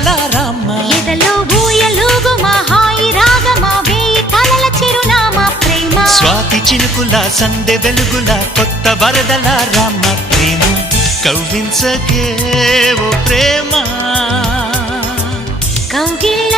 వరదల రామ ఎదలో ఊయలుగు మా హాయి రాగమా వేయి కలల చిరునామా ప్రేమ స్వాతి చినుకుల సందె వెలుగుల కొత్త వరదల రామ ప్రేమ కవ్వించకే ఓ ప్రేమ కౌగిళ్ళ